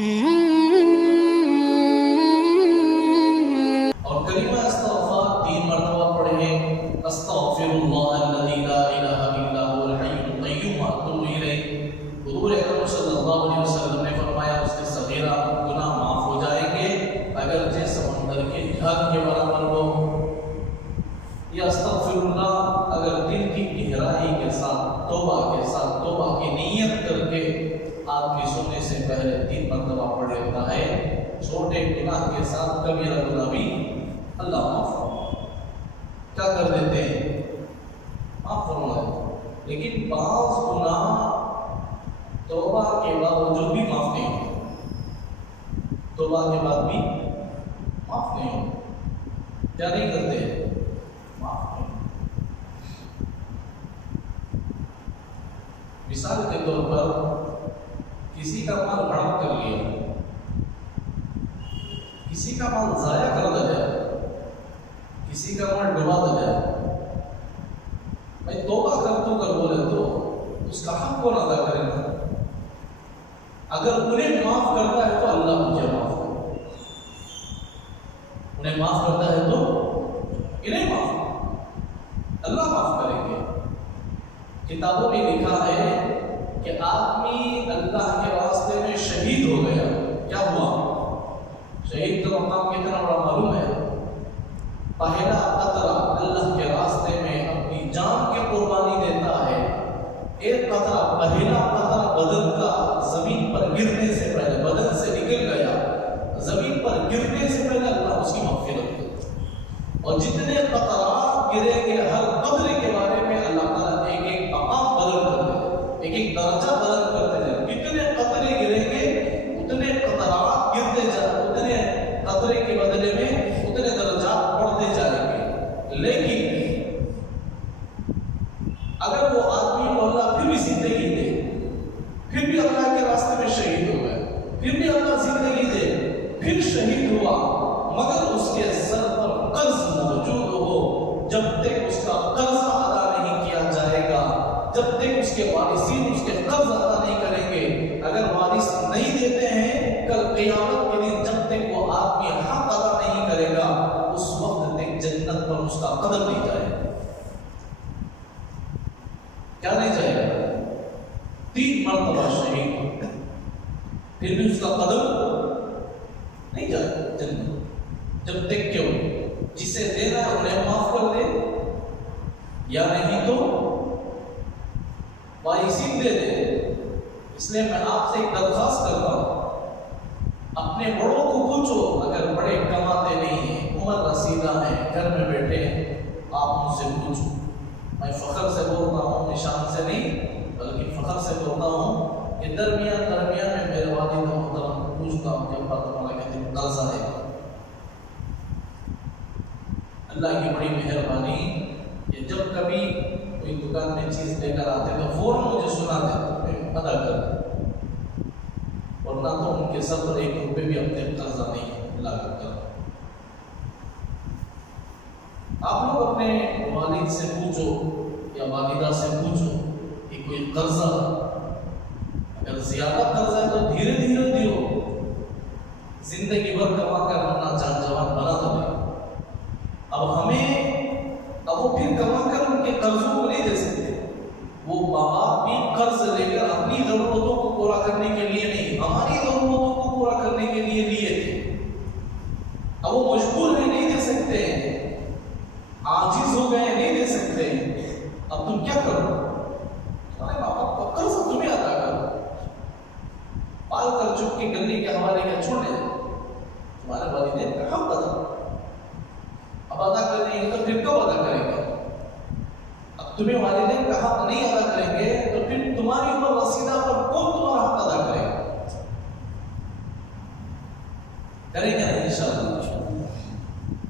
اور کلمہ استغفار 3 مرتبہ پڑھیں، استغفراللہ الذی لا الہ الا هو الحی القیوم واتوب الیہ۔ حضور اکرم صلی اللہ علیہ وسلم نے فرمایا اس کے صغیرہ گناہ معاف ہو جائیں گے اگرچہ سمندر کے جھاگ کے برابر ہو۔ یہ استغفراللہ اگر دل کی گہرائی کے ساتھ توبہ کی نیت کر کے آدمی سونے سے پہلے 3 مرتبہ پڑھ لیتا ہے، چھوٹے گناہ کے ساتھ کبیرہ گناہ بھی اللہ معاف کیا کر دیتے ہیں، معاف فرما دیتے۔ لیکن بعض گناہ توبہ کے باوجود بھی معاف نہیں ہوتے، توبہ کے بعد بھی معاف نہیں ہوتے۔ کیا نہیں کرتے؟ معاف نہیں۔ مثال کے طور پر کسی کا مال ہڑپ کر لیا، کسی کا مال ضائع کر دیا جائے، کسی کا مال ڈبا دیا جائے، بھائی توبہ کر بولے تو اس کا حق کون ادا کرے گا؟ اگر انہیں معاف کرتا ہے تو اللہ مجھے معاف کرے، انہیں معاف کرتا ہے تو انہیں معاف، اللہ معاف کریں گے۔ کتابوں میں لکھا ہے کہ آدمی اللہ کے راستے میں شہید ہو گیا، کیا ہوا؟ شہید کا مقام کتنا بڑا معلوم ہے؟ پہلا قطرہ اللہ کے راستے میں اپنی جان کی قربانی دیتا ہے، ایک قطرہ، پہلا قطرہ بدن کا زمین پر گرنے سے پہلے، بدن سے نکل گیا، زمین پر گرنے سے پہلے اللہ اس کی مغفرت کرتا۔ اور جتنے قطرات گریں گے ہر قطرے کے بارے میں اللہ تعالیٰ ایک ایک مقام بلند کر دے، ایک ایک درجہ بلند کرتے جائیں۔ کتنے قطرے گریں گے اتنے قطرات گرتے جائیں، اتنے قطرے کے بدلے میں اتنے درجات بڑھتے جائیں گے۔ لیکن اگر وہ آدمی کو اللہ پھر بھی زندگی دے، پھر بھی اللہ کے راستے میں شہید ہو گئے، پھر بھی اللہ زندگی دے، پھر شہید ہوا، مگر اس کے سر پر قرض موجود ہو، جب تک اس کا قرض ادا نہیں کیا جائے گا، جب تک اس کے وارثین اس کے قرض ادا نہیں کریں گے، اگر وارث نہیں دیتے ہیں کل قیامت کے دن جب تک وہ آدمی حق ادا نہیں کرے گا اس وقت تک جنت پر اس کا قدم نہیں جائے گا۔ کیا نہیں جائے گا؟ 3 مرتبہ شہید، پھر بھی اس کا قدم نہیں جائے گا جنت، جب تک کیوں جسے دینا ہے انہیں معاف کر دے، یا نہیں تو وارثین دے دے۔ اس لیے میں آپ سے ایک درخواست کرتا ہوں، اپنے بڑوں کو پوچھو، اگر بڑے کماتے نہیں ہیں، عمر رسیدہ ہیں، گھر میں بیٹھے ہیں، آپ ان سے پوچھو۔ میں فخر سے بولتا ہوں، نشان سے نہیں بلکہ فخر سے بولتا ہوں کہ درمیان میں میرے والد محترم کو پوچھتا ہوں کہ ابا تمہارا کتنے قرضہ ہے؟ اللہ کی بڑی مہربانی کہ جب کبھی کوئی دکان میں چیز لے کر آتے تو فوراً مجھے سنا دے، میں ادا کر دوں، ورنہ تو ان کے سر پر 1 روپے بھی اپنے قرضہ نہیں لاگت کر۔ آپ لوگ اپنے والد سے پوچھو یا والدہ سے پوچھو کہ کوئی قرضہ، اگر زیادہ قرضہ ہے تو دھیرے دھیرے دیو، زندگی بھر کما کر اپنا جان جوان بنا دو۔ اب وہ پھر کما کر ان کے قرضوں کو نہیں دے سکتے، وہ باپ بھی قرض لے کر اپنی ضرورتوں کو پورا کرنے کے لیے نہیں، ہماری ضرورتوں کو پورا کرنے کے لیے لیے تھے، اب وہ مجبور ہیں، نہیں دے سکتے، عاجز ہو گئے، نہیں دے سکتے، اب تم کیا کرو؟ تمہارے باپ کا قرض تمہیں ادا کرو، پال کر چپ کے گلی کے حوالے کا چھوڑ دے، تمہارے والدین کا حق ادا، اب ادا کرنے تو پھر کب ادا کرے گا؟ اب تمہیں والدین